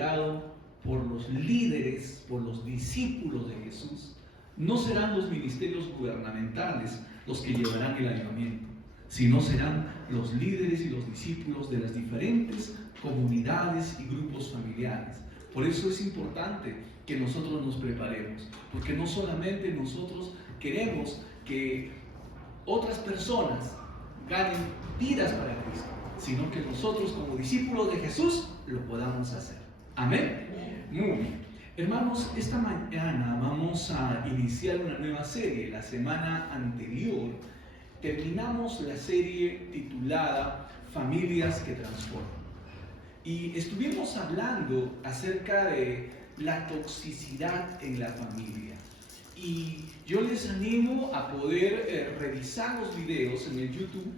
liderado por los líderes, por los discípulos de Jesús, no serán los ministerios gubernamentales los que llevarán el avivamiento, sino serán los líderes y los discípulos de las diferentes comunidades y grupos familiares. Por eso es importante que nosotros nos preparemos, porque no solamente nosotros queremos que otras personas ganen vidas para Cristo, sino que nosotros como discípulos de Jesús lo podamos hacer. Amén. Muy bien. Hermanos, esta mañana vamos a iniciar una nueva serie. La semana anterior terminamos la serie titulada Familias que Transforman. Y estuvimos hablando acerca de la toxicidad en la familia. Y yo les animo a poder revisar los videos en el YouTube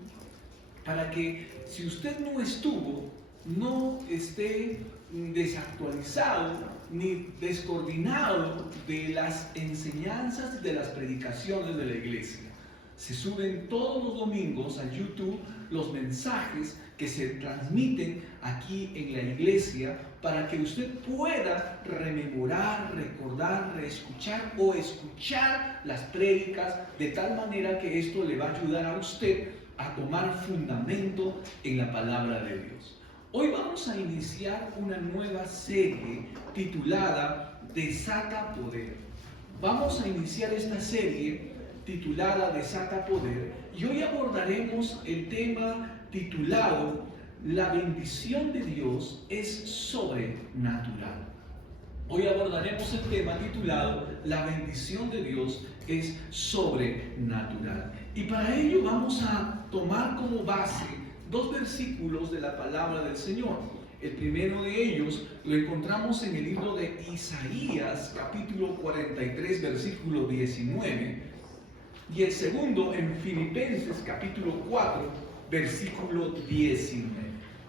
para que, si usted no estuvo, no esté desactualizado ni descoordinado de las enseñanzas, de las predicaciones de la iglesia. Se suben todos los domingos a YouTube los mensajes que se transmiten aquí en la iglesia para que usted pueda rememorar, recordar, reescuchar o escuchar las prédicas de tal manera que esto le va a ayudar a usted a tomar fundamento en la palabra de Dios. Hoy vamos a iniciar una nueva serie titulada Desata Poder. Vamos a iniciar esta serie titulada Desata Poder y hoy abordaremos el tema titulado La bendición de Dios es sobrenatural. Hoy abordaremos el tema titulado La bendición de Dios es sobrenatural. Y para ello vamos a tomar como base dos versículos de la palabra del Señor. El primero de ellos lo encontramos en el libro de Isaías, capítulo 43, versículo 19. Y el segundo en Filipenses, capítulo 4, versículo 19.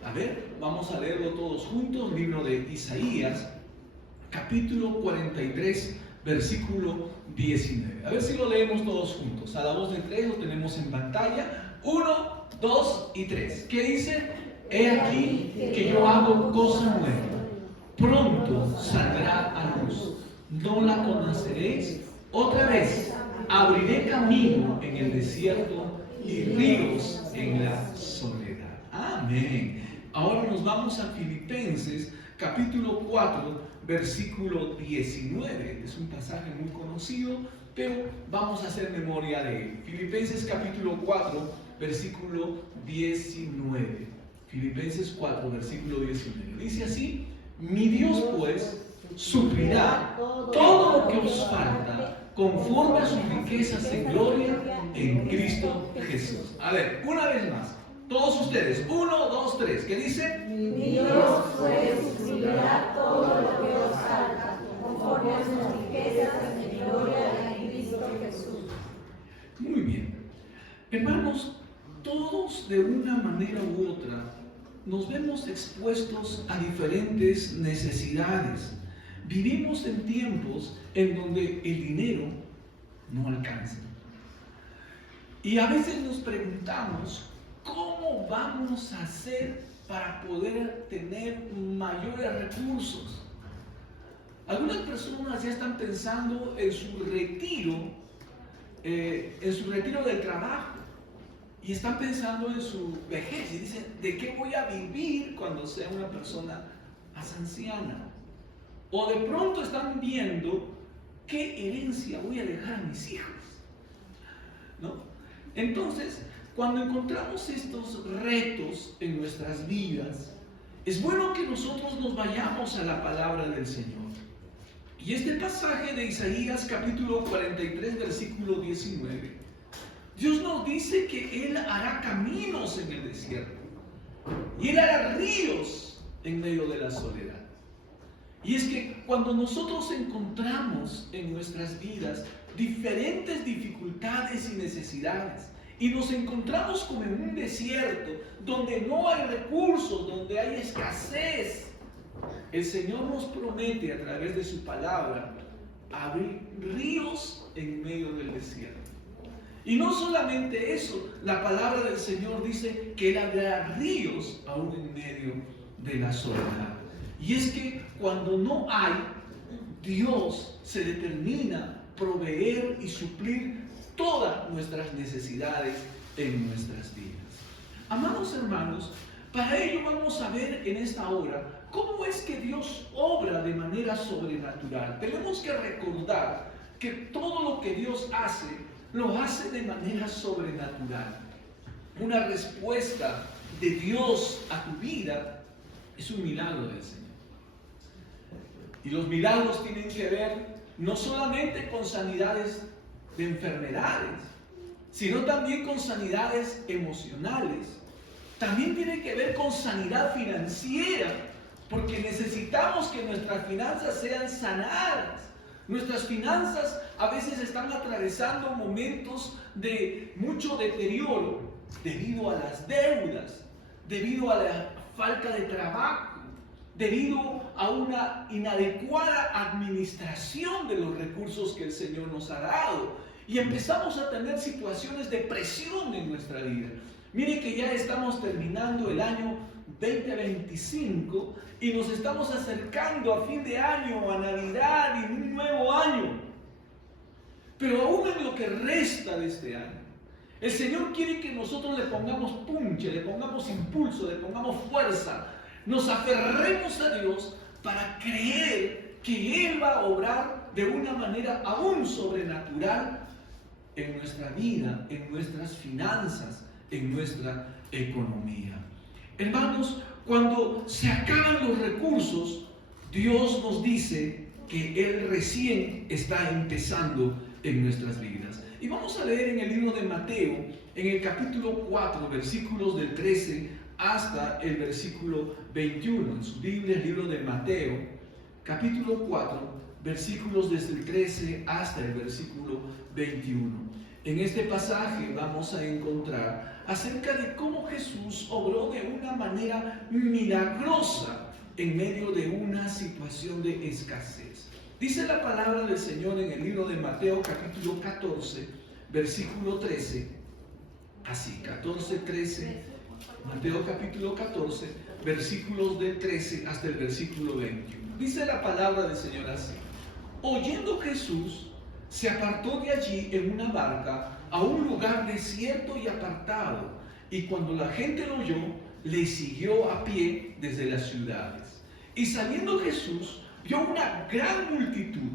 A ver, vamos a leerlo todos juntos. Libro de Isaías, capítulo 43, versículo 19. A ver si lo leemos todos juntos. A la voz de tres lo tenemos en pantalla. 1, 2 y 3. ¿Qué dice? He aquí que yo hago cosa nueva. Pronto saldrá a luz. No la conoceréis. Otra vez abriré camino en el desierto y ríos en la soledad. Amén. Ahora nos vamos a Filipenses, capítulo 4, versículo 19. Es un pasaje muy conocido, pero vamos a hacer memoria de él. Filipenses, capítulo 4, versículo 19. Filipenses 4, versículo 19. Dice así: mi Dios pues suplirá todo lo que os falta conforme a sus riquezas en gloria en Cristo Jesús. A ver, una vez más, todos ustedes, 1, 2, 3, ¿qué dice? Mi Dios pues suplirá todo lo que os falta conforme a sus riquezas en gloria en Cristo Jesús. Muy bien. Hermanos, todos de una manera u otra nos vemos expuestos a diferentes necesidades. Vivimos en tiempos en donde el dinero no alcanza. Y a veces nos preguntamos, ¿cómo vamos a hacer para poder tener mayores recursos? Algunas personas ya están pensando en su retiro del trabajo. Y están pensando en su vejez y dicen, ¿de qué voy a vivir cuando sea una persona más anciana? O de pronto están viendo qué herencia voy a dejar a mis hijos, ¿no? Entonces, cuando encontramos estos retos en nuestras vidas, es bueno que nosotros nos vayamos a la palabra del Señor. Y este pasaje de Isaías capítulo 43, versículo 19, Dios nos dice que Él hará caminos en el desierto y Él hará ríos en medio de la soledad. Y es que cuando nosotros encontramos en nuestras vidas diferentes dificultades y necesidades y nos encontramos como en un desierto donde no hay recursos, donde hay escasez, el Señor nos promete a través de su palabra abrir ríos en medio del desierto. Y no solamente eso, la palabra del Señor dice que Él abrirá ríos aún en medio de la soledad. Y es que cuando no hay, Dios se determina proveer y suplir todas nuestras necesidades en nuestras vidas. Amados hermanos, para ello vamos a ver en esta hora cómo es que Dios obra de manera sobrenatural. Tenemos que recordar que todo lo que Dios hace, lo hace de manera sobrenatural. Una respuesta de Dios a tu vida es un milagro del Señor. Y los milagros tienen que ver no solamente con sanidades de enfermedades, sino también con sanidades emocionales. También tiene que ver con sanidad financiera, porque necesitamos que nuestras finanzas sean sanadas. Nuestras finanzas a veces están atravesando momentos de mucho deterioro debido a las deudas, debido a la falta de trabajo, debido a una inadecuada administración de los recursos que el Señor nos ha dado. Y empezamos a tener situaciones de presión en nuestra vida. Mire que ya estamos terminando el año 2025 y nos estamos acercando a fin de año, a Navidad y un nuevo año. Pero aún en lo que resta de este año, el Señor quiere que nosotros le pongamos punche, le pongamos impulso, le pongamos fuerza, nos aferremos a Dios para creer que Él va a obrar de una manera aún sobrenatural en nuestra vida, en nuestras finanzas, en nuestra economía. Hermanos, cuando se acaban los recursos, Dios nos dice que Él recién está empezando en nuestras vidas. Y vamos a leer en el libro de Mateo, en el capítulo 4, versículos del 13 hasta el versículo 21. En su Biblia, el libro de Mateo, capítulo 4, versículos desde el 13 hasta el versículo 21. En este pasaje vamos a encontrar acerca de cómo Jesús obró de una manera milagrosa en medio de una situación de escasez. Dice la palabra del Señor en el libro de Mateo capítulo 14, versículo 13, así, 14, 13, Mateo capítulo 14, versículos del 13 hasta el versículo 21. Dice la palabra del Señor así: oyendo Jesús, se apartó de allí en una barca a un lugar desierto y apartado, y cuando la gente lo oyó, le siguió a pie desde las ciudades. Y saliendo Jesús, vio una gran multitud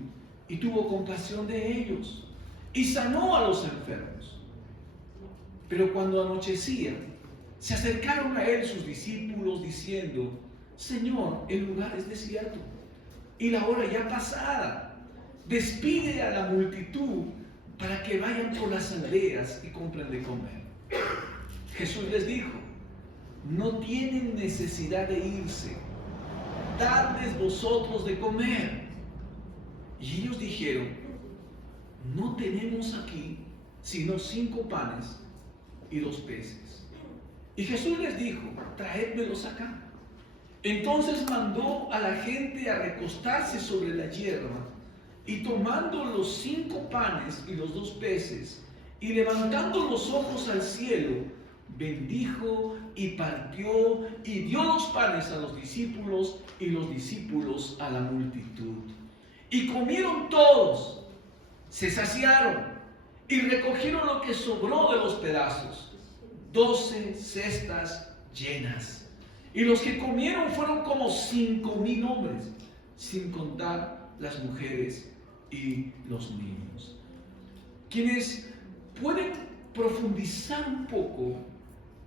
y tuvo compasión de ellos, y sanó a los enfermos. Pero cuando anochecía, se acercaron a él sus discípulos diciendo: Señor, el lugar es desierto y la hora ya pasada. Despide a la multitud para que vayan por las aldeas y compren de comer. Jesús les dijo: no tienen necesidad de irse, dadles vosotros de comer. Y ellos dijeron: no tenemos aquí sino 5 panes y 2 peces. Y Jesús les dijo: traédmelos acá. Entonces mandó a la gente a recostarse sobre la hierba, y tomando los 5 panes y los 2 peces, y levantando los ojos al cielo, bendijo y partió y dio los panes a los discípulos y los discípulos a la multitud. Y comieron todos, se saciaron y recogieron lo que sobró de los pedazos, 12 cestas llenas. Y los que comieron fueron como 5,000 hombres, sin contar las mujeres y los niños. Quienes pueden profundizar un poco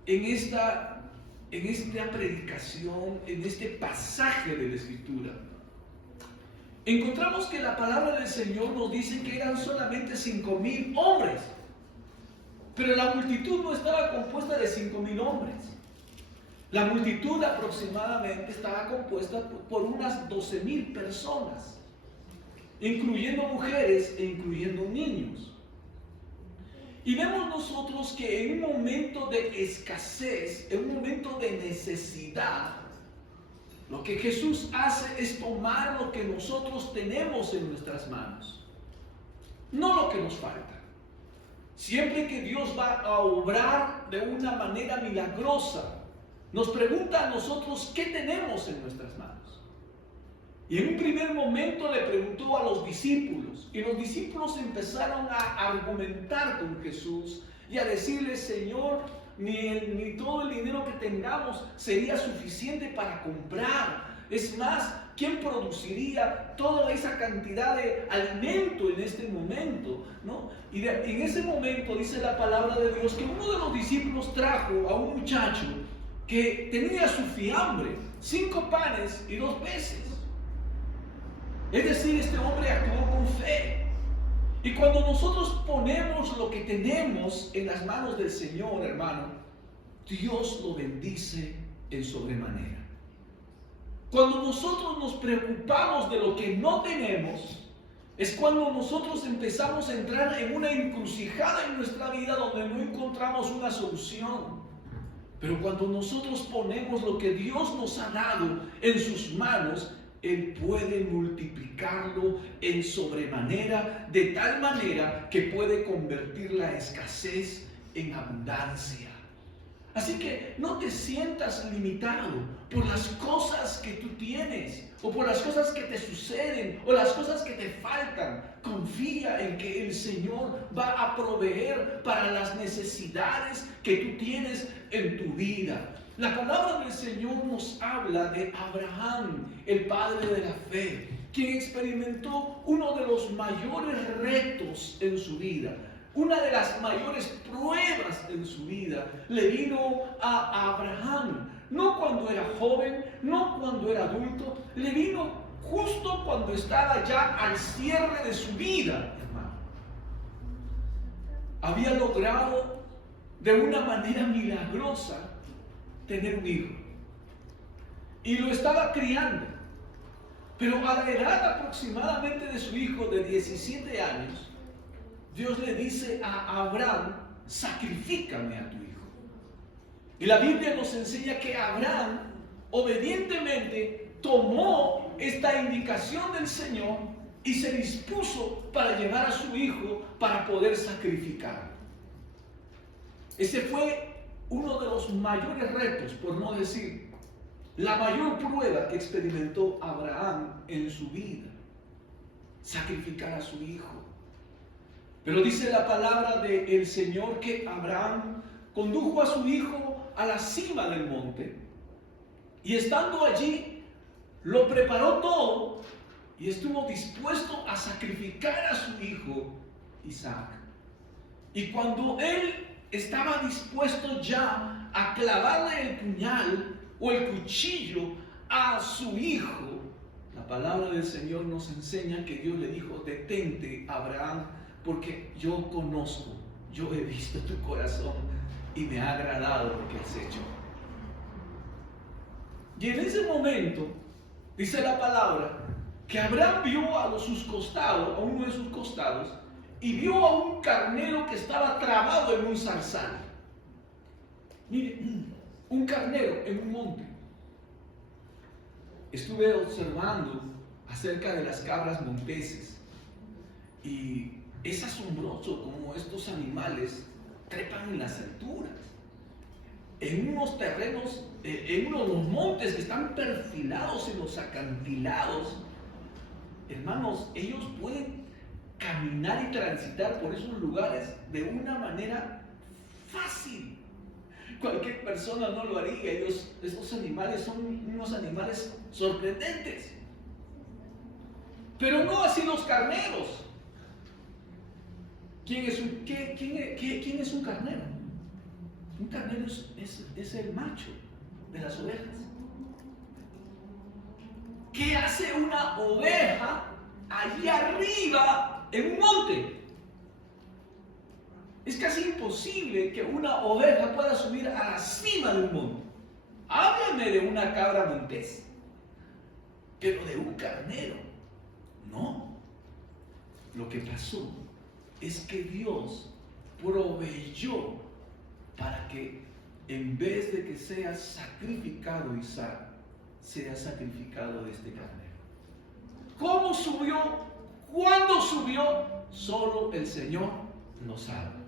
en esta predicación, en este pasaje de la Escritura, encontramos que la palabra del Señor nos dice que eran solamente 5,000 hombres, pero la multitud no estaba compuesta de 5,000 hombres. La multitud aproximadamente estaba compuesta por unas 12,000 personas, incluyendo mujeres e incluyendo niños. Y vemos nosotros que en un momento de escasez, en un momento de necesidad, lo que Jesús hace es tomar lo que nosotros tenemos en nuestras manos, no lo que nos falta. Siempre que Dios va a obrar de una manera milagrosa, nos pregunta a nosotros qué tenemos en nuestras manos. Y en un primer momento le preguntó a los discípulos, y los discípulos empezaron a argumentar con Jesús y a decirle: Señor, ni todo el dinero que tengamos sería suficiente para comprar. Es más, ¿quién produciría toda esa cantidad de alimento en este momento? ¿No? Y en ese momento dice la palabra de Dios que uno de los discípulos trajo a un muchacho que tenía su fiambre, 5 panes y 2 peces. Es decir, este hombre actuó con fe. Y cuando nosotros ponemos lo que tenemos en las manos del Señor, hermano, Dios lo bendice en sobremanera. Cuando nosotros nos preocupamos de lo que no tenemos, es cuando nosotros empezamos a entrar en una encrucijada en nuestra vida donde no encontramos una solución. Pero cuando nosotros ponemos lo que Dios nos ha dado en sus manos, Él puede multiplicarlo en sobremanera, de tal manera que puede convertir la escasez en abundancia. Así que no te sientas limitado por las cosas que tú tienes, o por las cosas que te suceden, o las cosas que te faltan. Confía en que el Señor va a proveer para las necesidades que tú tienes en tu vida. La palabra del Señor nos habla de Abraham, el padre de la fe, quien experimentó uno de los mayores retos en su vida. Una de las mayores pruebas en su vida le vino a Abraham, no cuando era joven, no cuando era adulto, le vino justo cuando estaba ya al cierre de su vida, hermano. Había logrado de una manera milagrosa tener un hijo y lo estaba criando, pero a la edad aproximadamente de su hijo de 17 años, Dios le dice a Abraham: sacrifícame a tu hijo. Y la Biblia nos enseña que Abraham obedientemente tomó esta indicación del Señor y se dispuso para llevar a su hijo para poder sacrificarlo. Ese fue uno de los mayores retos, por no decir la mayor prueba que experimentó Abraham en su vida: sacrificar a su hijo. Pero dice la palabra del Señor que Abraham condujo a su hijo a la cima del monte, y estando allí lo preparó todo y estuvo dispuesto a sacrificar a su hijo Isaac. Y cuando él estaba dispuesto ya a clavarle el puñal o el cuchillo a su hijo, la palabra del Señor nos enseña que Dios le dijo: detente, Abraham, porque yo conozco, yo he visto tu corazón y me ha agradado lo que has hecho. Y en ese momento, dice la palabra, que Abraham vio a sus costados, a uno de sus costados, y vio a un carnero que estaba trabado en un zarzal. Mire, un carnero en un monte. Estuve observando acerca de las cabras monteses y es asombroso cómo estos animales trepan en las alturas, en unos terrenos, en uno de los montes que están perfilados en los acantilados. Hermanos, ellos pueden caminar y transitar por esos lugares de una manera fácil. Cualquier persona no lo haría. Estos animales son unos animales sorprendentes. Pero no así los carneros. ¿Quién es un carnero? Un carnero es el macho de las ovejas. ¿Qué hace una oveja allí arriba en un monte? Es casi imposible que una oveja pueda subir a la cima de un monte. Háblame de una cabra montés, pero de un carnero, no. Lo que pasó es que Dios proveyó para que en vez de que sea sacrificado Isaac, sea sacrificado este carnero. ¿Cómo subió? ¿Cuándo subió? Solo el Señor lo sabe.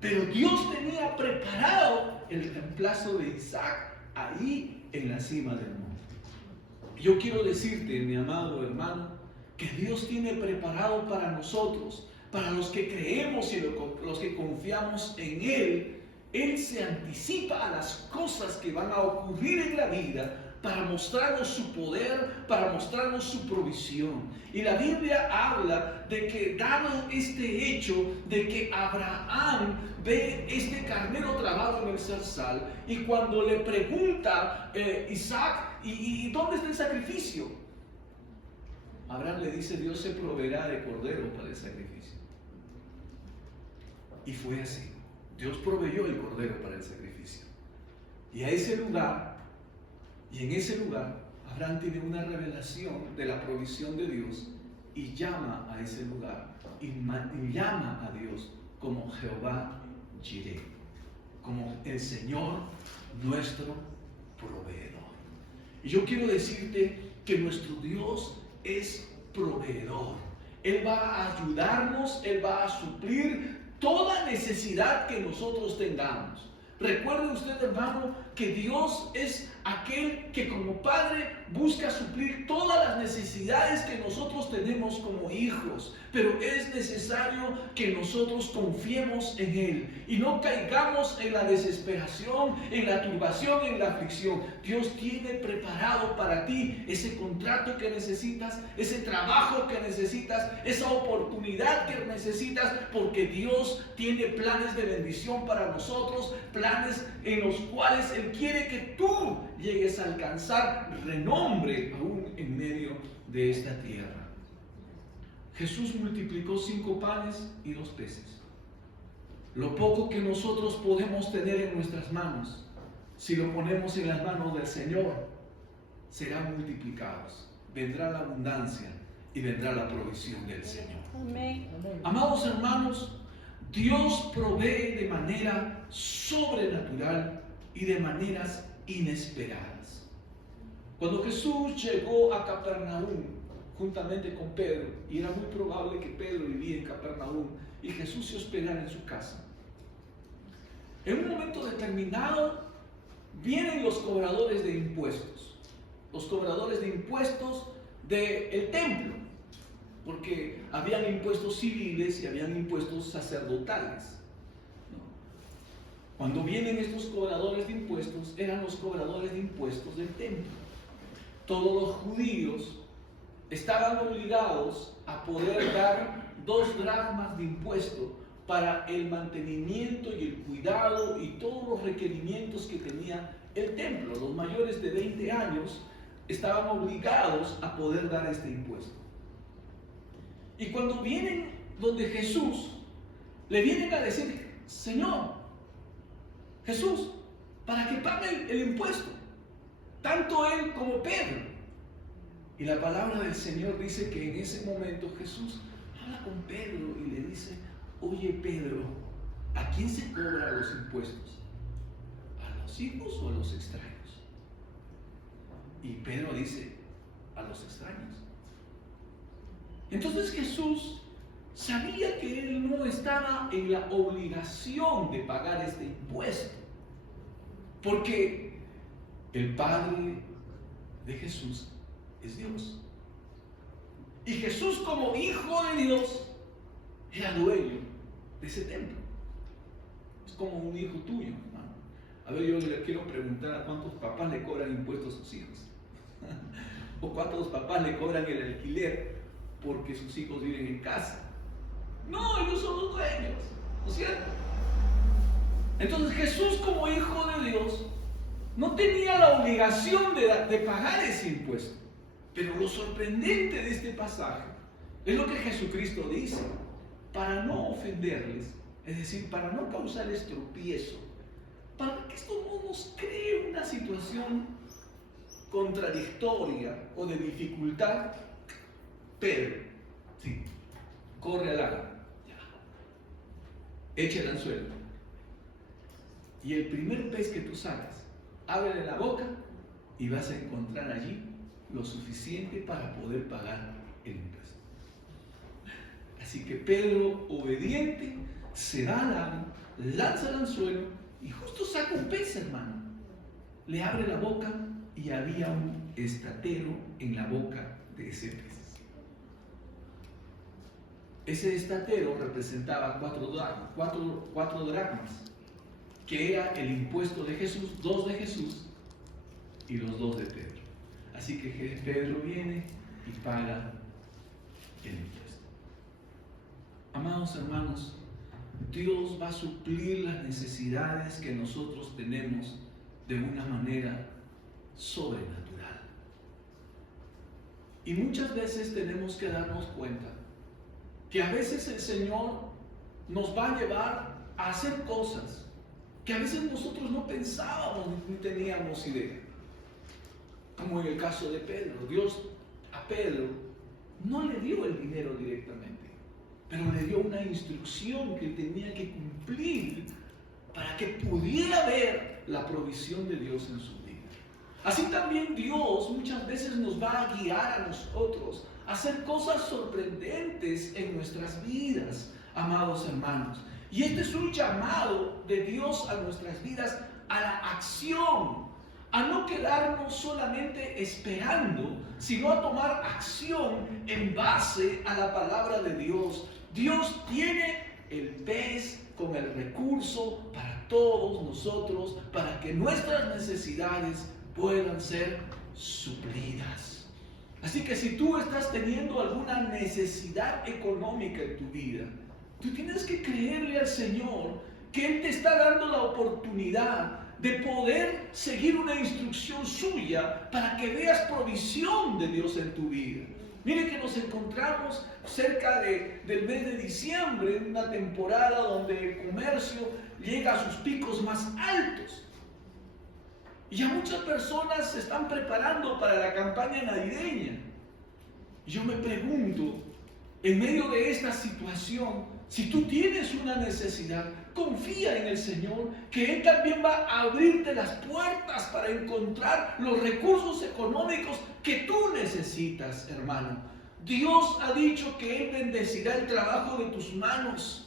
Pero Dios tenía preparado el reemplazo de Isaac ahí en la cima del monte. Yo quiero decirte, mi amado hermano, que Dios tiene preparado para nosotros, para los que creemos y los que confiamos en Él. Él se anticipa a las cosas que van a ocurrir en la vida para mostrarnos su poder, para mostrarnos su provisión. Y la Biblia habla de que, dado este hecho de que Abraham ve este carnero trabado en el zarzal, y cuando le pregunta Isaac, ¿y dónde está el sacrificio? Abraham le dice: Dios se proveerá de cordero para el sacrificio. Y fue así. Dios proveyó el cordero para el sacrificio. Y a ese lugar, y en ese lugar, Abraham tiene una revelación de la provisión de Dios y llama a ese lugar, y llama a Dios como Jehová Jireh, como el Señor nuestro proveedor. Y yo quiero decirte que nuestro Dios es proveedor. Él va a ayudarnos, Él va a suplir toda necesidad que nosotros tengamos. Recuerde usted, hermano, que Dios es aquel que como Padre busca suplir todas las necesidades que nosotros tenemos como hijos, pero es necesario que nosotros confiemos en Él y no caigamos en la desesperación, en la turbación, en la aflicción. Dios tiene preparado para ti ese contrato que necesitas, ese trabajo que necesitas, esa oportunidad que necesitas, porque Dios tiene planes de bendición para nosotros, planes en los cuales Él quiere que tú llegues a alcanzar renombre aún en medio de esta tierra. Jesús multiplicó 5 panes y 2 peces. Lo poco que nosotros podemos tener en nuestras manos, si lo ponemos en las manos del Señor, serán multiplicados. Vendrá la abundancia y vendrá la provisión del Señor. Amén. Amados hermanos, Dios provee de manera sobrenatural y de maneras inesperadas. Cuando Jesús llegó a Capernaum juntamente con Pedro, y era muy probable que Pedro vivía en Capernaum y Jesús se hospedara en su casa, en un momento determinado vienen los cobradores de impuestos, del templo, porque habían impuestos civiles y habían impuestos sacerdotales. Cuando vienen estos cobradores de impuestos, eran los cobradores de impuestos del templo. Todos los judíos estaban obligados a poder dar 2 dracmas de impuesto para el mantenimiento y el cuidado y todos los requerimientos que tenía el templo. Los mayores de 20 años estaban obligados a poder dar este impuesto. Y cuando vienen donde Jesús, le vienen a decir: Señor, Jesús, para que pague el impuesto, tanto él como Pedro. Y la palabra del Señor dice que en ese momento Jesús habla con Pedro y le dice: oye Pedro, ¿a quién se cobran los impuestos? ¿A los hijos o a los extraños? Y Pedro dice: a los extraños. Entonces Jesús sabía que él no estaba en la obligación de pagar este impuesto, porque el Padre de Jesús es Dios. Y Jesús, como hijo de Dios, era dueño de ese templo. Es como un hijo tuyo, hermano. A ver, yo le quiero preguntar: ¿a cuántos papás le cobran impuestos a sus hijos? ¿O cuántos papás le cobran el alquiler porque sus hijos viven en casa? No, ellos son los dueños, ¿no es cierto? Entonces Jesús, como hijo de Dios, no tenía la obligación de pagar ese impuesto. Pero lo sorprendente de este pasaje es lo que Jesucristo dice: para no ofenderles, es decir, para no causarles tropiezo, para que esto no nos cree una situación contradictoria o de dificultad. Pedro, sí, corre al agua, echa el anzuelo, y el primer pez que tú sacas, ábrele la boca y vas a encontrar allí lo suficiente para poder pagar el impuesto. Así que Pedro, obediente, se da al agua, lanza el anzuelo y justo saca un pez, hermano. Le abre la boca y había un estatero en la boca de ese pez. Ese estatero representaba 4 dracmas, que era el impuesto de Jesús, 2 de Jesús y los 2 de Pedro. Así que Pedro viene y paga el impuesto. Amados hermanos, Dios va a suplir las necesidades que nosotros tenemos de una manera sobrenatural. Y muchas veces tenemos que darnos cuenta que a veces el Señor nos va a llevar a hacer cosas que a veces nosotros no pensábamos ni teníamos idea. Como en el caso de Pedro. Dios a Pedro no le dio el dinero directamente, pero le dio una instrucción que tenía que cumplir para que pudiera ver la provisión de Dios en su vida. Así también Dios muchas veces nos va a guiar a nosotros a hacer cosas sorprendentes en nuestras vidas, amados hermanos. Y este es un llamado de Dios a nuestras vidas, a la acción, a no quedarnos solamente esperando, sino a tomar acción en base a la palabra de Dios. Dios tiene el pez como el recurso para todos nosotros, para que nuestras necesidades puedan ser suplidas. Así que si tú estás teniendo alguna necesidad económica en tu vida, tú tienes que creerle al Señor que Él te está dando la oportunidad de poder seguir una instrucción suya para que veas provisión de Dios en tu vida. Mire que nos encontramos cerca del mes de diciembre, en una temporada donde el comercio llega a sus picos más altos. Y ya muchas personas se están preparando para la campaña navideña. Y yo me pregunto, en medio de esta situación, si tú tienes una necesidad, confía en el Señor, que Él también va a abrirte las puertas para encontrar los recursos económicos que tú necesitas, hermano. Dios ha dicho que Él bendecirá el trabajo de tus manos.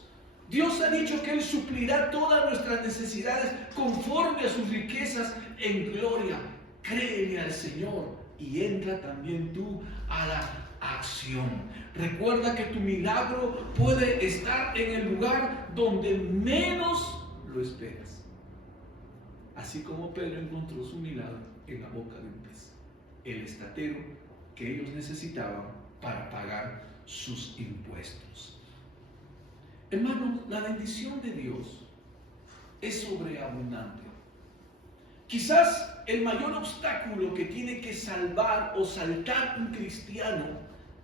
Dios ha dicho que Él suplirá todas nuestras necesidades conforme a sus riquezas en gloria. Créele al Señor y entra también tú a la acción. Recuerda que tu milagro puede estar en el lugar donde menos lo esperas. Así como Pedro encontró su milagro en la boca de un pez, el estatero que ellos necesitaban para pagar sus impuestos. Hermanos, la bendición de Dios es sobreabundante. Quizás el mayor obstáculo que tiene que salvar o saltar un cristiano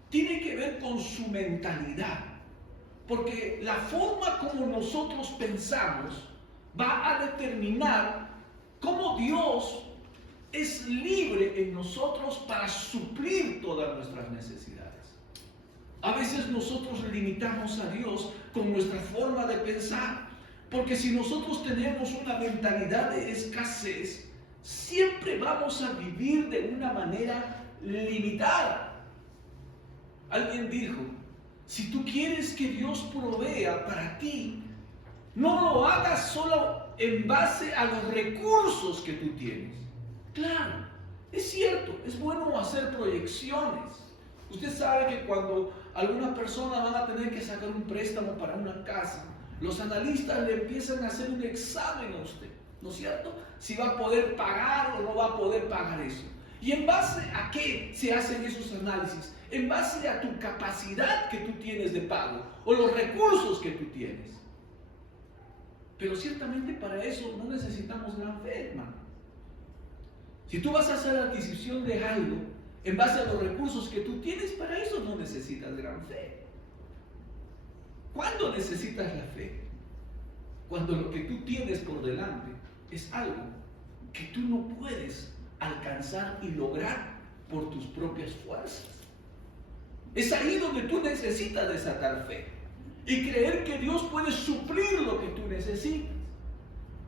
tiene que ver con su mentalidad. Porque la forma como nosotros pensamos va a determinar cómo Dios es libre en nosotros para suplir todas nuestras necesidades. A veces nosotros limitamos a Dios con nuestra forma de pensar, porque si nosotros tenemos una mentalidad de escasez, siempre vamos a vivir de una manera limitada. Alguien dijo, si tú quieres que Dios provea para ti, no lo hagas solo en base a los recursos que tú tienes. Claro, es cierto, es bueno hacer proyecciones. Usted sabe que cuando algunas personas van a tener que sacar un préstamo para una casa, los analistas le empiezan a hacer un examen a usted, ¿no es cierto? Si va a poder pagar o no va a poder pagar eso. ¿Y en base a qué se hacen esos análisis? En base a tu capacidad que tú tienes de pago o los recursos que tú tienes. Pero ciertamente para eso no necesitamos gran fe, hermano. Si tú vas a hacer la adquisición de algo en base a los recursos que tú tienes, para eso no necesitas gran fe. ¿Cuándo necesitas la fe? Cuando lo que tú tienes por delante es algo que tú no puedes alcanzar y lograr por tus propias fuerzas. Es ahí donde tú necesitas desatar fe y creer que Dios puede suplir lo que tú necesitas.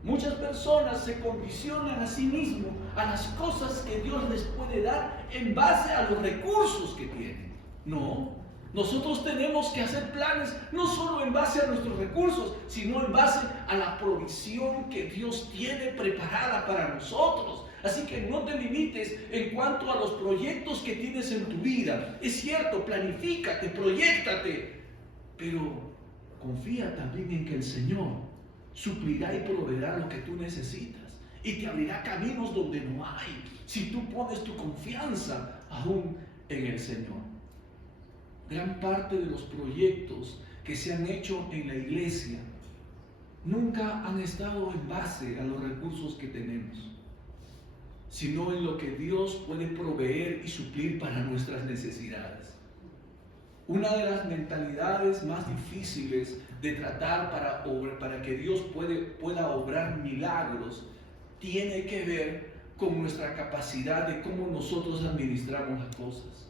Muchas personas se condicionan a sí mismos a las cosas que Dios les puede dar en base a los recursos que tienen. No, nosotros tenemos que hacer planes no solo en base a nuestros recursos, sino en base a la provisión que Dios tiene preparada para nosotros. Así que no te limites en cuanto a los proyectos que tienes en tu vida. Es cierto, planifícate, proyéctate, pero confía también en que el Señor suplirá y proveerá lo que tú necesitas y te abrirá caminos donde no hay, si tú pones tu confianza aún en el Señor. Gran parte de los proyectos que se han hecho en la iglesia nunca han estado en base a los recursos que tenemos, sino en lo que Dios puede proveer y suplir para nuestras necesidades. Una de las mentalidades más difíciles de tratar para que Dios pueda obrar milagros tiene que ver con nuestra capacidad de cómo nosotros administramos las cosas.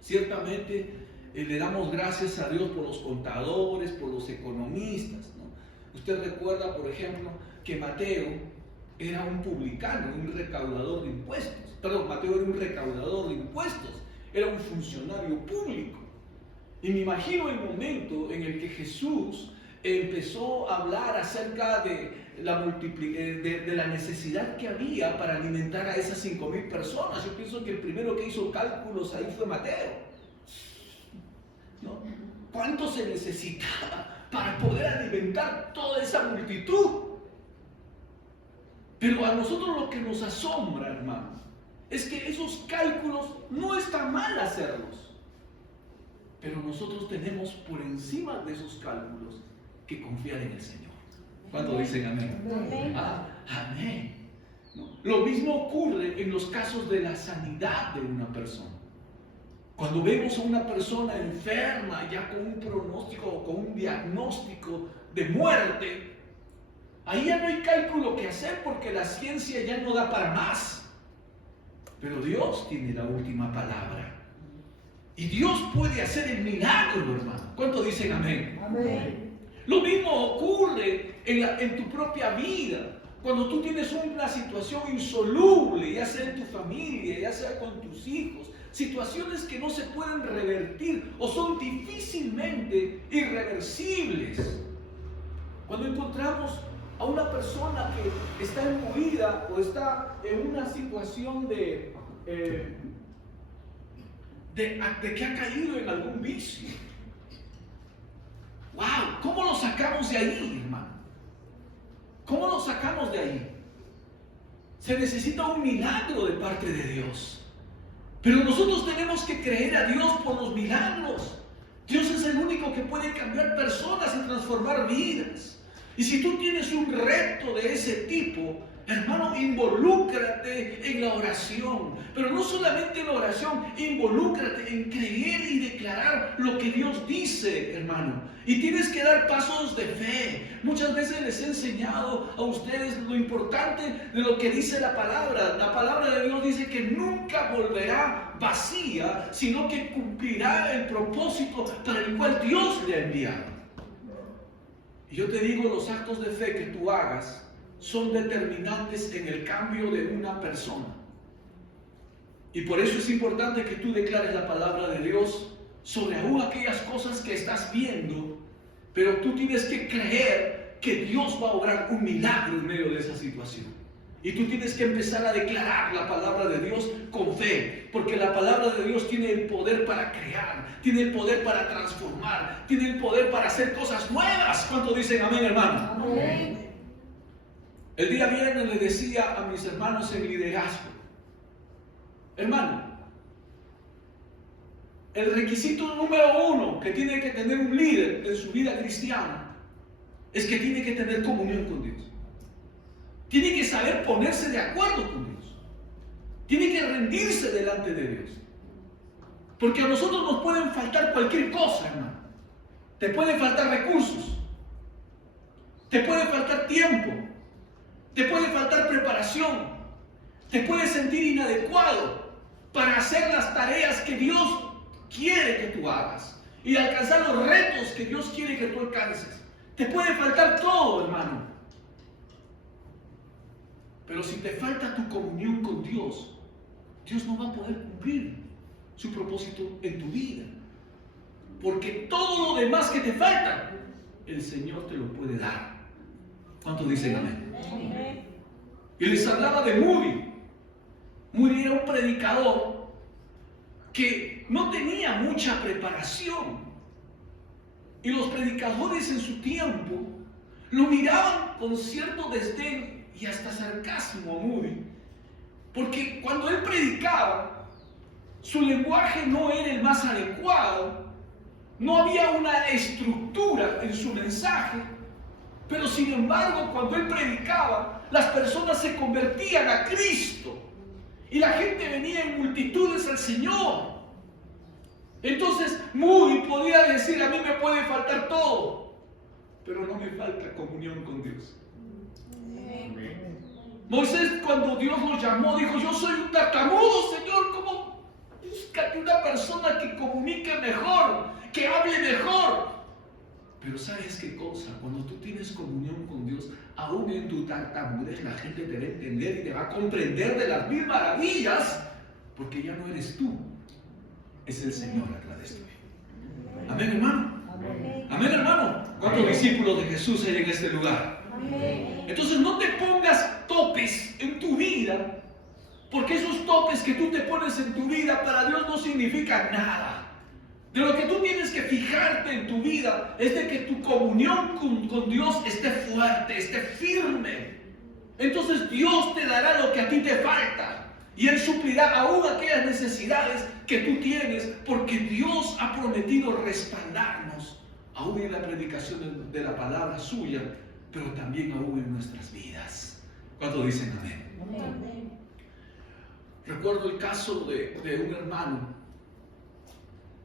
Ciertamente le damos gracias a Dios por los contadores, por los economistas, ¿no? Usted recuerda, por ejemplo, que Mateo era un publicano, un recaudador de impuestos. Mateo era un recaudador de impuestos, era un funcionario público. Y me imagino el momento en el que Jesús empezó a hablar acerca de la necesidad que había para alimentar a esas 5,000 personas. Yo pienso que el primero que hizo cálculos ahí fue Mateo, ¿no? ¿Cuánto se necesitaba para poder alimentar toda esa multitud? Pero a nosotros lo que nos asombra, hermanos, es que esos cálculos no está mal hacerlos. Pero nosotros tenemos por encima de esos cálculos que confiar en el Señor. ¿Cuánto dicen amén? Amén. Amén. ¿No? Lo mismo ocurre en los casos de la sanidad de una persona. Cuando vemos a una persona enferma, ya con un pronóstico o con un diagnóstico de muerte, ahí ya no hay cálculo que hacer porque la ciencia ya no da para más. Pero Dios tiene la última palabra. Y Dios puede hacer el milagro, hermano. ¿Cuánto dicen amén? Amén. Lo mismo ocurre en tu propia vida. Cuando tú tienes una situación insoluble, ya sea en tu familia, ya sea con tus hijos, situaciones que no se pueden revertir o son difícilmente irreversibles. Cuando encontramos a una persona que está imbuida o está en una situación de que ha caído en algún vicio. ¡Wow! ¿Cómo lo sacamos de ahí, hermano? ¿Cómo lo sacamos de ahí? Se necesita un milagro de parte de Dios. Pero nosotros tenemos que creer a Dios por los milagros. Dios es el único que puede cambiar personas y transformar vidas. Y si tú tienes un reto de ese tipo, hermano, involúcrate en la oración. Pero no solamente en la oración, involúcrate en creer y declarar lo que Dios dice, hermano. Y tienes que dar pasos de fe. Muchas veces les he enseñado a ustedes lo importante de lo que dice la palabra. La palabra de Dios dice que nunca volverá vacía, sino que cumplirá el propósito para el cual Dios le ha enviado. Y yo te digo, los actos de fe que tú hagas son determinantes en el cambio de una persona. Y por eso es importante que tú declares la palabra de Dios sobre aún aquellas cosas que estás viendo, pero tú tienes que creer que Dios va a obrar un milagro en medio de esa situación. Y tú tienes que empezar a declarar la palabra de Dios con fe, porque la palabra de Dios tiene el poder para crear, tiene el poder para transformar, tiene el poder para hacer cosas nuevas. ¿Cuántos dicen amén, hermano? Amén. El día viernes le decía a mis hermanos en liderazgo, hermano, el requisito número 1 que tiene que tener un líder en su vida cristiana es que tiene que tener comunión con Dios. Tiene que saber ponerse de acuerdo con Dios. Tiene que rendirse delante de Dios. Porque a nosotros nos pueden faltar cualquier cosa, hermano. Te pueden faltar recursos. Te puede faltar tiempo. Te puede faltar preparación. Te puedes sentir inadecuado para hacer las tareas que Dios quiere que tú hagas y alcanzar los retos que Dios quiere que tú alcances. Te puede faltar todo, hermano. Pero si te falta tu comunión con Dios, Dios no va a poder cumplir su propósito en tu vida. Porque todo lo demás que te falta, el Señor te lo puede dar. ¿Cuántos dicen amén? Amén. Y les hablaba de Moody. Moody era un predicador que no tenía mucha preparación. Y los predicadores en su tiempo lo miraban con cierto desdén y hasta sarcasmo a Moody. Porque cuando él predicaba, su lenguaje no era el más adecuado. No había una estructura en su mensaje. Pero sin embargo, cuando él predicaba, las personas se convertían a Cristo. Y la gente venía en multitudes al Señor. Entonces, Moody podía decir, a mí me puede faltar todo, pero no me falta comunión con Dios. Amén. Moisés, cuando Dios lo llamó, dijo, yo soy un tartamudo, Señor, ¿cómo? Búscate una persona que comunique mejor, que hable mejor. Pero ¿sabes qué cosa? Cuando tú tienes comunión con Dios, aún en tu tartamudez la gente te va a entender y te va a comprender de las mil maravillas, porque ya no eres tú, es el Señor a través de ti. Amén, hermano. Amén, hermano. ¿Cuántos discípulos de Jesús hay en este lugar? Amén. Entonces no te pongas topes en tu vida, porque esos topes que tú te pones en tu vida para Dios no significan nada. De lo que tú tienes que fijarte en tu vida es de que tu comunión con Dios esté fuerte, esté firme. Entonces Dios te dará lo que a ti te falta y Él suplirá aún aquellas necesidades que tú tienes, porque Dios ha prometido respaldarnos aún en la predicación de la palabra suya, pero también aún en nuestras vidas. ¿Cuántos dicen amén? Amén. Recuerdo el caso de un hermano.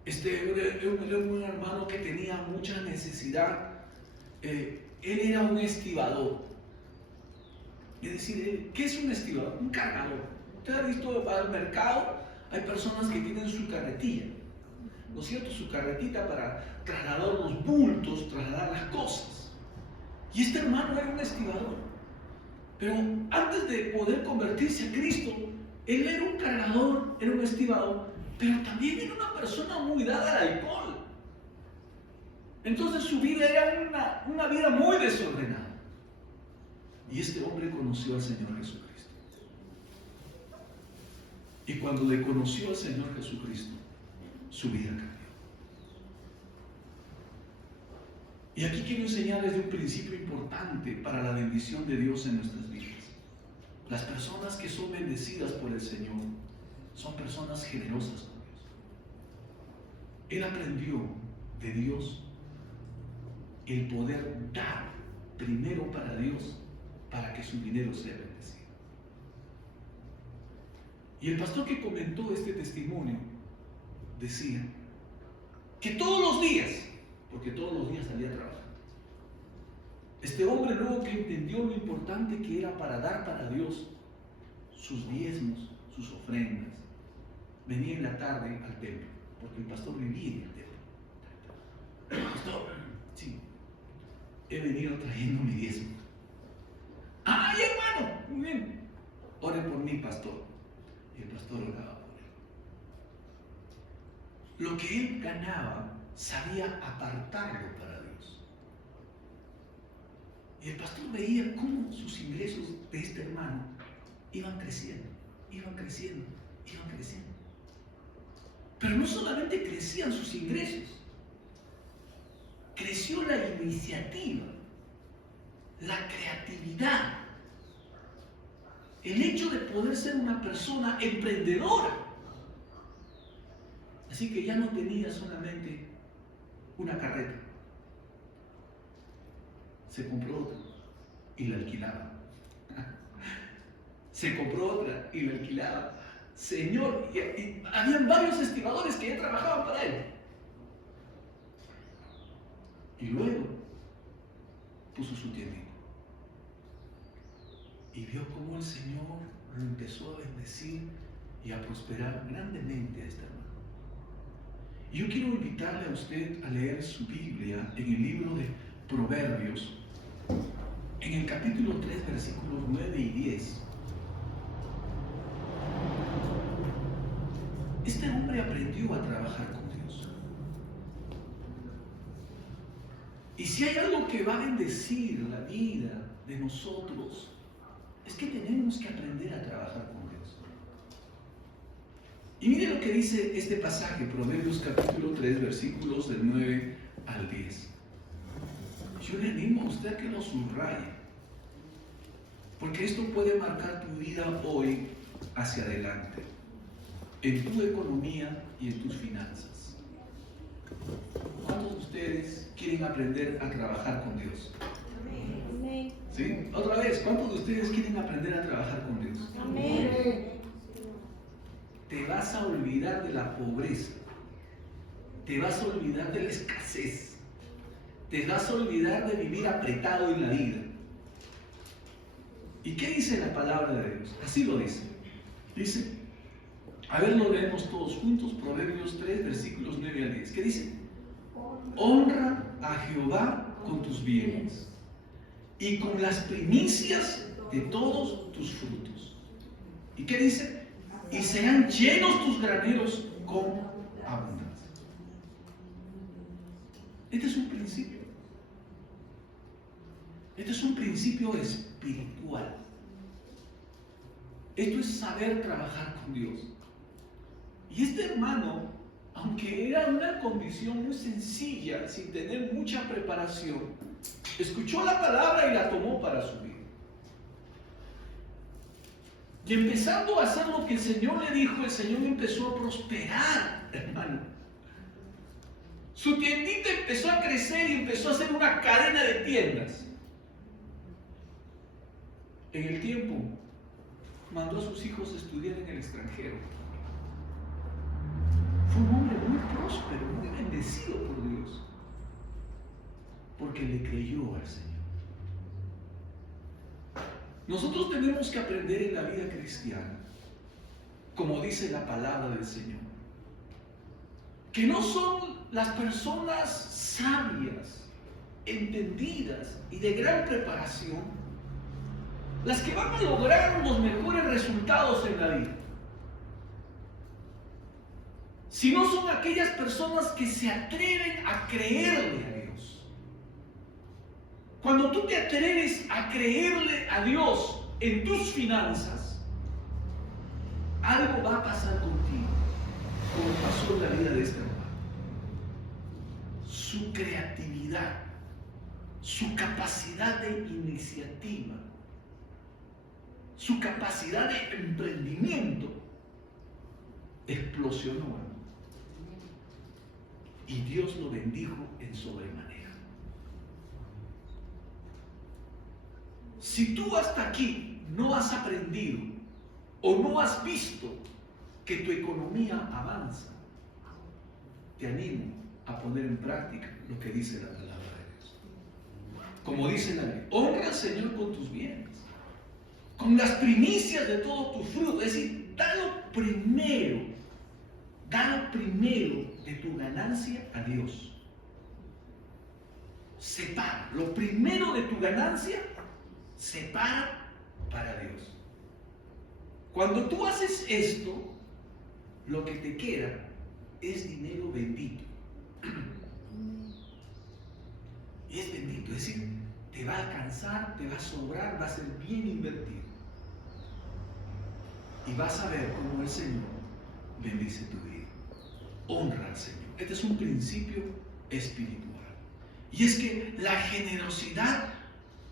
Un hermano que tenía mucha necesidad. Él era un estibador. Es decir, ¿qué es un estibador? Un cargador. Usted ha visto para el mercado, hay personas que tienen su carretilla, ¿no es cierto? Su carretita para trasladar los bultos, trasladar las cosas. Y este hermano era un estibador. Pero antes de poder convertirse a Cristo, él era un cargador, era un estibador, pero también era una persona muy dada al alcohol. Entonces su vida era una vida muy desordenada. Y este hombre conoció al Señor Jesucristo. Y cuando le conoció al Señor Jesucristo, su vida cambió. Y aquí quiero enseñarles de un principio importante para la bendición de Dios en nuestras vidas. Las personas que son bendecidas por el Señor son personas generosas con Dios. Él aprendió de Dios el poder dar primero para Dios, para que su dinero sea bendecido. Y el pastor que comentó este testimonio decía que todos los días, porque todos los días salía a trabajar, este hombre luego que entendió lo importante que era para dar para Dios sus diezmos, sus ofrendas, venía en la tarde al templo, porque el pastor vivía en el templo. Pastor, sí, he venido trayendo mi diezmo. ¡Ay, hermano! Muy bien. Ore por mí, pastor. Y el pastor oraba por él. Lo que él ganaba, sabía apartarlo para Dios. Y el pastor veía cómo sus ingresos de este hermano iban creciendo, iban creciendo, iban creciendo. Pero no solamente crecían sus ingresos, creció la iniciativa, la creatividad, el hecho de poder ser una persona emprendedora. Así que ya no tenía solamente una carreta, se compró otra y la alquilaba. Se compró otra y la alquilaba. Señor, y habían varios estibadores que ya trabajaban para él. Y luego puso su tiendita. Y vio cómo el Señor lo empezó a bendecir y a prosperar grandemente a este hermano. Y yo quiero invitarle a usted a leer su Biblia en el libro de Proverbios, en el capítulo 3, versículos 9 y 10. Este hombre aprendió a trabajar con Dios. Y si hay algo que va a bendecir la vida de nosotros, es que tenemos que aprender a trabajar con Dios. Y mire lo que dice este pasaje, Proverbios capítulo 3, versículos del 9 al 10. Yo le animo a usted a que lo subraye, porque esto puede marcar tu vida hoy hacia adelante, en tu economía y en tus finanzas. ¿Cuántos de ustedes quieren aprender a trabajar con Dios? Amén. ¿Sí? Otra vez, ¿cuántos de ustedes quieren aprender a trabajar con Dios? Amén. Te vas a olvidar de la pobreza, te vas a olvidar de la escasez, te vas a olvidar de vivir apretado en la vida. ¿Y qué dice la palabra de Dios? Así lo dice. Dice, a ver, lo leemos todos juntos, Proverbios 3, versículos 9 al 10. ¿Qué dice? Honra a Jehová con tus bienes y con las primicias de todos tus frutos. ¿Y qué dice? Y serán llenos tus graneros con abundancia. Este es un principio. Este es un principio espiritual. Esto es saber trabajar con Dios. Y este hermano, aunque era una condición muy sencilla, sin tener mucha preparación, escuchó la palabra y la tomó para su vida. Y empezando a hacer lo que el Señor le dijo, el Señor empezó a prosperar, hermano. Su tiendita empezó a crecer y empezó a hacer una cadena de tiendas. En el tiempo, mandó a sus hijos a estudiar en el extranjero. Fue un hombre muy próspero, muy bendecido por Dios, porque le creyó al Señor. Nosotros tenemos que aprender en la vida cristiana, como dice la palabra del Señor, que no son las personas sabias, entendidas y de gran preparación las que van a lograr los mejores resultados en la vida, sino son aquellas personas que se atreven a creerle a Dios. Cuando tú te atreves a creerle a Dios en tus finanzas, algo va a pasar contigo, como pasó en la vida de este hermano. Su creatividad, su capacidad de iniciativa, su capacidad de emprendimiento explosionó. Y Dios lo bendijo en sobremanera. Si tú hasta aquí no has aprendido o no has visto que tu economía avanza, te animo a poner en práctica lo que dice la palabra de Dios. Como dice la Biblia, honra al Señor con tus bienes, con las primicias de todo tu fruto. Es decir, da lo primero de tu ganancia a Dios. Separa lo primero de tu ganancia, separa para Dios. Cuando tú haces esto, lo que te queda es dinero bendito. Y es bendito, es decir, te va a alcanzar, te va a sobrar, va a ser bien invertido. Y vas a ver cómo el Señor bendice tu vida. Honra al Señor. Este es un principio espiritual. Y es que la generosidad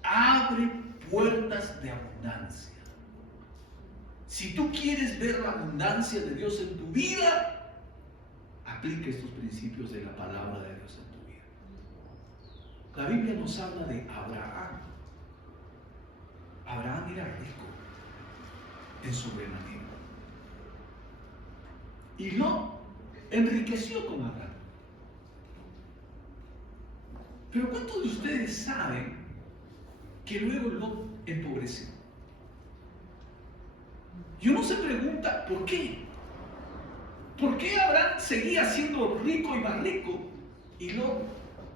abre puertas de abundancia. Si tú quieres ver la abundancia de Dios en tu vida, aplica estos principios de la palabra de Dios en tu vida. La Biblia nos habla de Abraham. Abraham era rico en sobremanera. Y Lot enriqueció con Abraham. Pero ¿cuántos de ustedes saben que luego Lot empobreció? Y uno se pregunta, ¿por qué? ¿Por qué Abraham seguía siendo rico y más rico? Y Lot,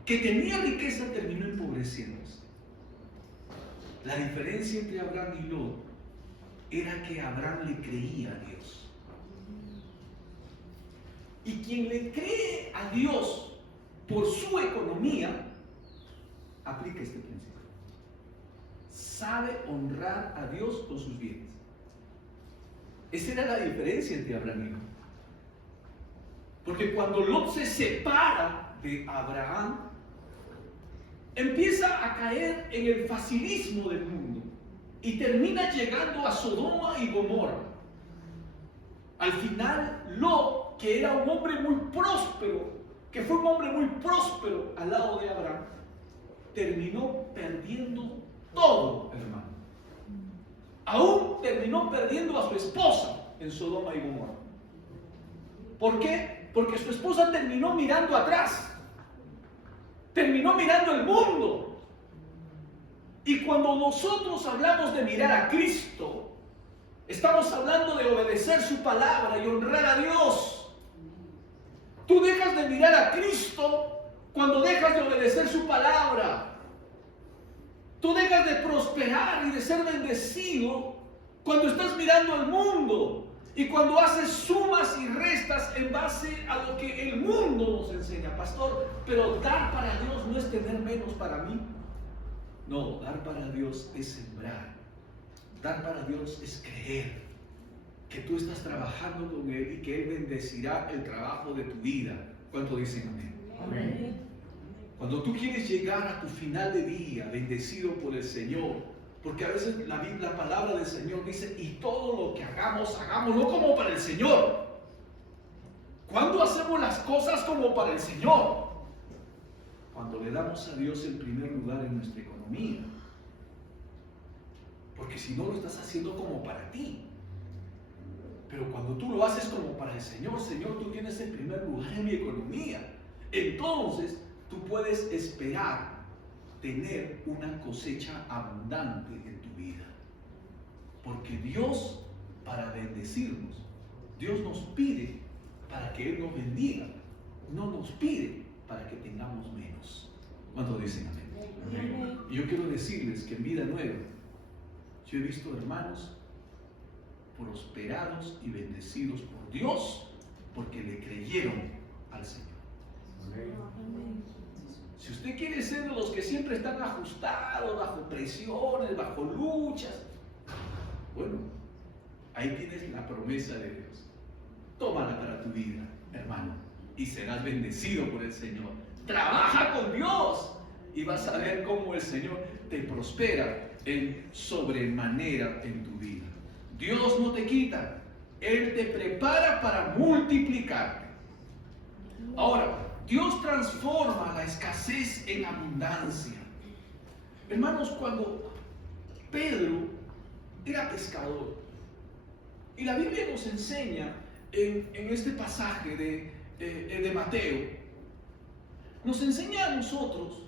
que tenía riqueza, terminó empobreciéndose. La diferencia entre Abraham y Lot era que Abraham le creía a Dios. Y quien le cree a Dios por su economía, aplica este principio. sabe honrar a Dios con sus bienes. Esa era la diferencia entre Abraham y Lot. Porque cuando Lot se separa de Abraham, empieza a caer en el facilismo del mundo y termina llegando a Sodoma y Gomorra. Al final, Lot, que era un hombre muy próspero, que fue un hombre muy próspero al lado de Abraham, terminó perdiendo todo, hermano. Aún terminó perdiendo a su esposa en Sodoma y Gomorra. ¿Por qué? Porque su esposa terminó mirando atrás, terminó mirando el mundo. Y cuando nosotros hablamos de mirar a Cristo, estamos hablando de obedecer su palabra y honrar a Dios. Tú dejas de mirar a Cristo cuando dejas de obedecer su palabra. Tú dejas de prosperar y de ser bendecido cuando estás mirando al mundo y cuando haces sumas y restas en base a lo que el mundo nos enseña. Pastor, pero dar para Dios no es tener menos para mí. No, dar para Dios es sembrar. Dar para Dios es creer que tú estás trabajando con Él y que Él bendecirá el trabajo de tu vida. ¿Cuánto dicen amén? Amén. Cuando tú quieres llegar a tu final de día bendecido por el Señor, porque a veces la palabra del Señor dice, y todo lo que hagamos, hagámoslo como para el Señor. ¿Cuándo hacemos las cosas como para el Señor? Cuando le damos a Dios el primer lugar en nuestra economía. Porque si no, lo estás haciendo como para ti. Pero cuando tú lo haces como para el Señor, Señor, tú tienes el primer lugar en mi economía. Entonces, tú puedes esperar tener una cosecha abundante en tu vida. Porque Dios, para bendecirnos, Dios nos pide para que Él nos bendiga. No nos pide para que tengamos menos. ¿Cuánto dicen amén? Amén. Y yo quiero decirles que en Vida Nueva, yo he visto hermanos prosperados y bendecidos por Dios porque le creyeron al Señor. Amén. Si usted quiere ser de los que siempre están ajustados, bajo presiones, bajo luchas, bueno, ahí tienes la promesa de Dios. Tómala para tu vida, hermano, y serás bendecido por el Señor. Trabaja con Dios y vas a ver cómo el Señor te prospera en sobremanera en tu vida. Dios no te quita, Él te prepara para multiplicarte. Ahora, Dios transforma la escasez en abundancia. Hermanos, cuando Pedro era pescador, y la Biblia nos enseña en este pasaje de Mateo, nos enseña a nosotros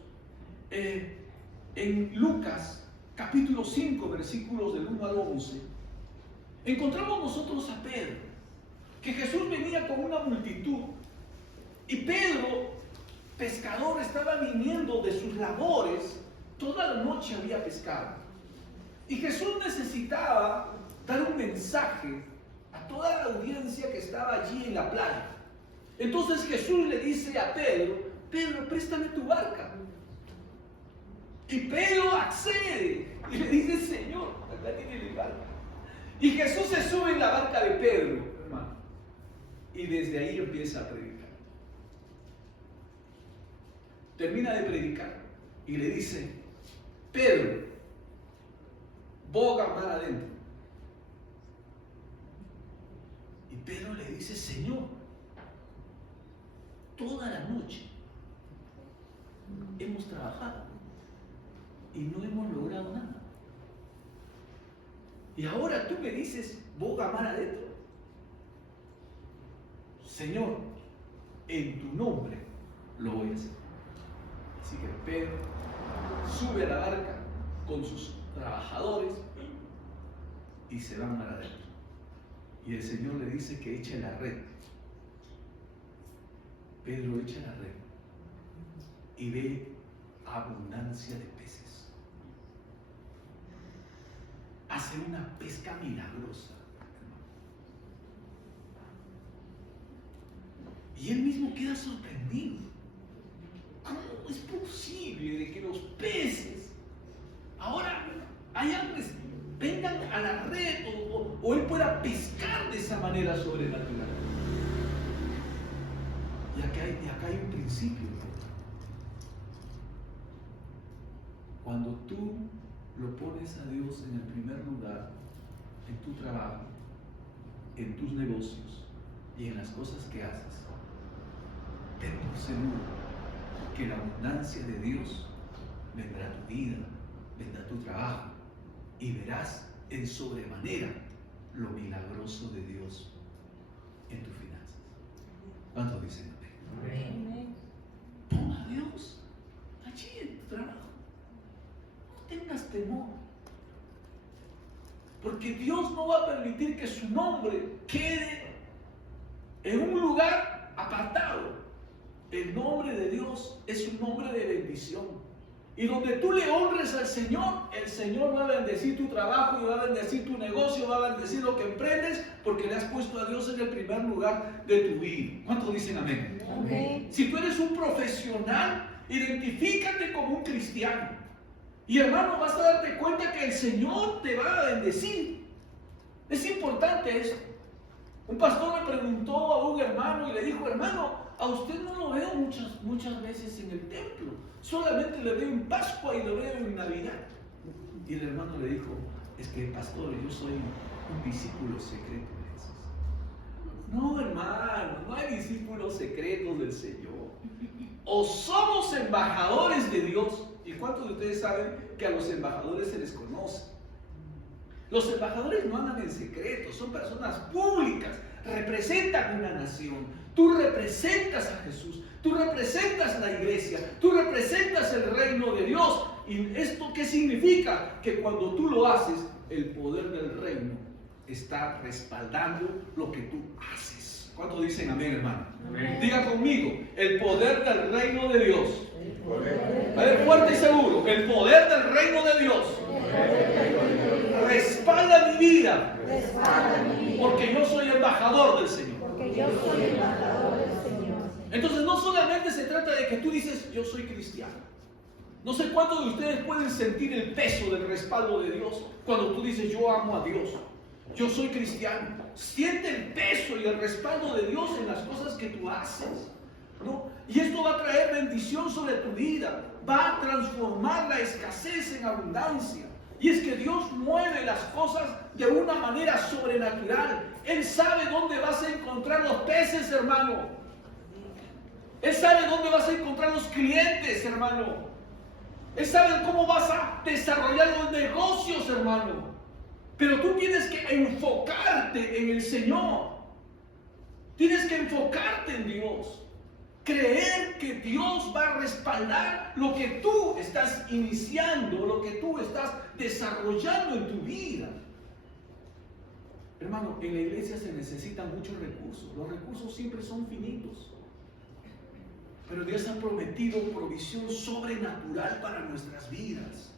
en Lucas capítulo 5 versículos del 1 al 11, encontramos nosotros a Pedro, que Jesús venía con una multitud. Y Pedro, pescador, estaba viniendo de sus labores, toda la noche había pescado. Y Jesús necesitaba dar un mensaje a toda la audiencia que estaba allí en la playa. Entonces Jesús le dice a Pedro, Pedro, préstame tu barca. Y Pedro accede y le dice, Señor, acá tiene mi barca. Y Jesús se sube en la barca de Pedro, hermano, y desde ahí empieza a predicar. Termina de predicar y le dice, Pedro, boga mar adentro. Y Pedro le dice, Señor, toda la noche hemos trabajado y no hemos logrado nada. Y ahora tú me dices, boga mar adentro. Señor, en tu nombre lo voy a hacer. Así que Pedro sube a la barca con sus trabajadores y se van mar adentro. Y el Señor le dice que eche la red. Pedro echa la red y ve abundancia de peces. Hace una pesca milagrosa. Y él mismo queda sorprendido. ¿Cómo es posible de que los peces ahora hay Y acá hay un principio. Cuando tú lo pones a Dios en el primer lugar, en tu trabajo, en tus negocios y en las cosas que haces, ten por seguro que la abundancia de Dios vendrá a tu vida, vendrá a tu trabajo, y verás en sobremanera lo milagroso de Dios en tus finanzas. ¿Cuántos dicen amén? Pon a Dios allí en tu trabajo. No tengas temor. Porque Dios no va a permitir que su nombre quede en un lugar apartado. El nombre de Dios es un nombre de bendición. Y donde tú le honres al Señor, el Señor va a bendecir tu trabajo y va a bendecir tu negocio, va a bendecir lo que emprendes, porque le has puesto a Dios en el primer lugar de tu vida. ¿Cuántos dicen amén? Amén. Si tú eres un profesional, identifícate como un cristiano. Y hermano, vas a darte cuenta que el Señor te va a bendecir. Es importante esto. Un pastor me preguntó a un hermano y le dijo: hermano, a usted no lo veo muchas veces en el templo, solamente le veo en Pascua y lo veo en Navidad. Y el hermano le dijo: es que pastor, yo soy un discípulo secreto de Jesús. No, hermano, no hay discípulos secretos del Señor. O somos embajadores de Dios. ¿Y cuántos de ustedes saben que a los embajadores se les conoce? Los embajadores no andan en secreto, son personas públicas, representan una nación. Tú representas a Jesús, tú representas la iglesia, tú representas el reino de Dios. ¿Y esto qué significa? Que cuando tú lo haces, el poder del reino está respaldando lo que tú haces. ¿Cuántos dicen amén, hermano? Amén. Diga conmigo: el poder del reino de Dios. A ver, fuerte y seguro: el poder del reino de Dios respalda mi vida, porque yo soy embajador del Señor. Entonces no solamente se trata de que tú dices: yo soy cristiano. No sé cuántos de ustedes pueden sentir el peso del respaldo de Dios cuando tú dices: yo amo a Dios, yo soy cristiano. Siente el peso y el respaldo de Dios en las cosas que tú haces, ¿no? Y esto va a traer bendición sobre tu vida, va a transformar la escasez en abundancia. Y es que Dios mueve las cosas de una manera sobrenatural. Él sabe dónde vas a encontrar los peces, hermano. Él sabe dónde vas a encontrar los clientes, hermano. Él sabe cómo vas a desarrollar los negocios, hermano. Pero tú tienes que enfocarte en el Señor. Tienes que enfocarte en Dios. Creer que Dios va a respaldar lo que tú estás iniciando, lo que tú estás desarrollando en tu vida. Hermano, en la iglesia se necesitan muchos recursos. Los recursos siempre son finitos. Pero Dios ha prometido provisión sobrenatural para nuestras vidas.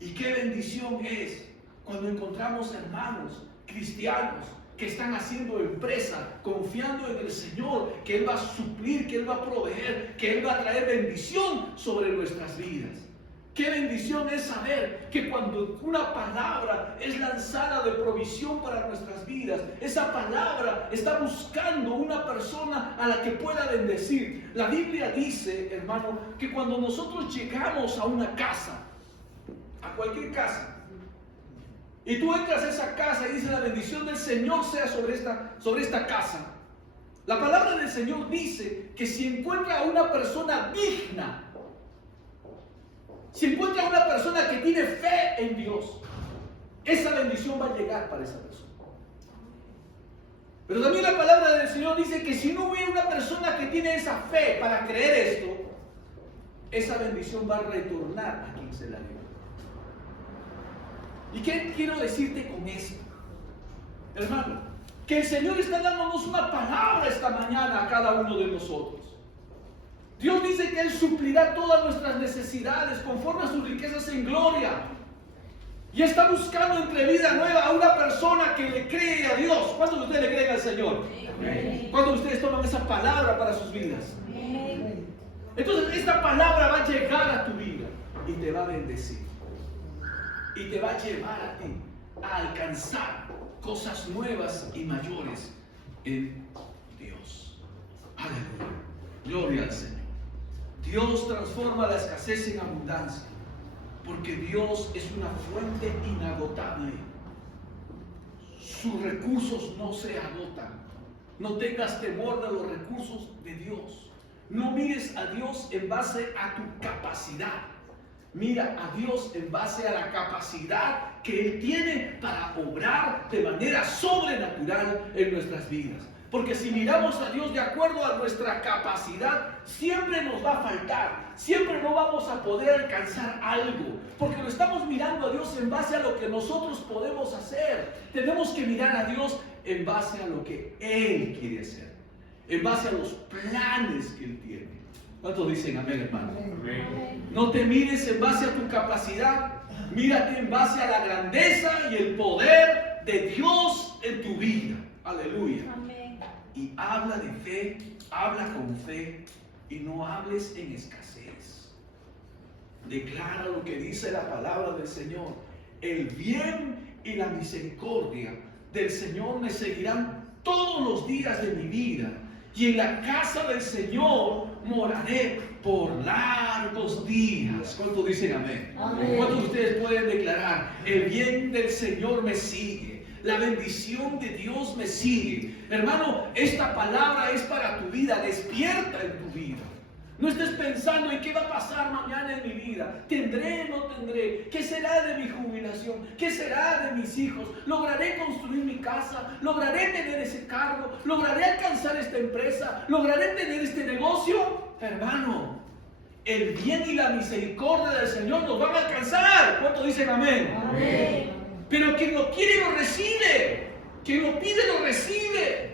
Y qué bendición es cuando encontramos hermanos cristianos que están haciendo empresa, confiando en el Señor, que Él va a suplir, que Él va a proveer, que Él va a traer bendición sobre nuestras vidas. Qué bendición es saber que cuando una palabra es lanzada de provisión para nuestras vidas, esa palabra está buscando una persona a la que pueda bendecir. La Biblia dice, hermano, que cuando nosotros llegamos a una casa, a cualquier casa, y tú entras a esa casa y dice: la bendición del Señor sea sobre esta casa. La palabra del Señor dice que si encuentra a una persona digna, si encuentra a una persona que tiene fe en Dios, esa bendición va a llegar para esa persona. Pero también la palabra del Señor dice que si no hubiera una persona que tiene esa fe para creer esto, esa bendición va a retornar a quien se la dio. ¿Y qué quiero decirte con esto? Hermano, que el Señor está dándonos una palabra esta mañana a cada uno de nosotros. Dios dice que Él suplirá todas nuestras necesidades conforme a sus riquezas en gloria. Y está buscando entre vida nueva a una persona que le cree a Dios. ¿Cuántos de ustedes le creen al Señor? Amén. ¿Cuántos de ustedes toman esa palabra para sus vidas? Amén. Entonces esta palabra va a llegar a tu vida y te va a bendecir. Y te va a llevar a ti a alcanzar cosas nuevas y mayores en Dios. Aleluya. Gloria al Señor. Dios transforma la escasez en abundancia, porque Dios es una fuente inagotable. Sus recursos no se agotan. No tengas temor de los recursos de Dios. No mires a Dios en base a tu capacidad. Mira a Dios en base a la capacidad que Él tiene para obrar de manera sobrenatural en nuestras vidas. Porque si miramos a Dios de acuerdo a nuestra capacidad, siempre nos va a faltar, siempre no vamos a poder alcanzar algo, porque lo estamos mirando a Dios en base a lo que nosotros podemos hacer. Tenemos que mirar a Dios en base a lo que Él quiere hacer, en base a los planes que Él tiene. ¿Cuántos dicen amén, hermano? Amén. No te mires en base a tu capacidad, mírate en base a la grandeza y el poder de Dios en tu vida. Aleluya. Amén. Y habla de fe, habla con fe y no hables en escasez. Declara lo que dice la palabra del Señor. El bien y la misericordia del Señor me seguirán todos los días de mi vida, y en la casa del Señor moraré por largos días. ¿Cuántos dicen amén? Amén. ¿Cuántos de ustedes pueden declarar: el bien del Señor me sigue, la bendición de Dios me sigue? Hermano, esta palabra es para tu vida. Despierta en tu vida. No estés pensando en qué va a pasar mañana en mi vida. ¿Tendré o no tendré? ¿Qué será de mi jubilación? ¿Qué será de mis hijos? ¿Lograré construir mi casa? ¿Lograré tener ese cargo? ¿Lograré alcanzar esta empresa? ¿Lograré tener este negocio? Hermano, el bien y la misericordia del Señor nos van a alcanzar. ¿Cuántos dicen amén? Amén. Pero quien lo quiere lo recibe. Quien lo pide lo recibe.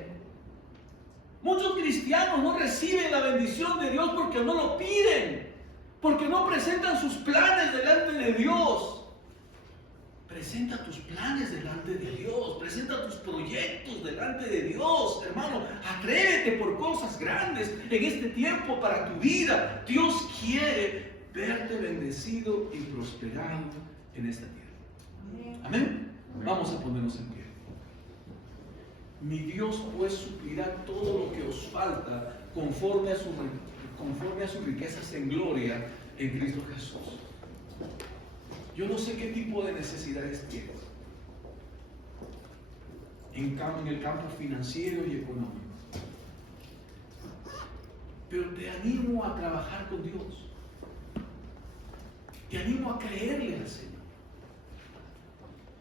Muchos cristianos no reciben la bendición de Dios porque no lo piden, porque no presentan sus planes delante de Dios. Presenta tus planes delante de Dios, presenta tus proyectos delante de Dios, hermano. Atrévete por cosas grandes en este tiempo para tu vida. Dios quiere verte bendecido y prosperado en esta tierra. Amén. Vamos a ponernos en pie. Mi Dios pues suplirá todo lo que os falta conforme a sus riquezas en gloria en Cristo Jesús. Yo no sé qué tipo de necesidades tienes en el campo financiero y económico, pero te animo a trabajar con Dios. Te animo a creerle al Señor.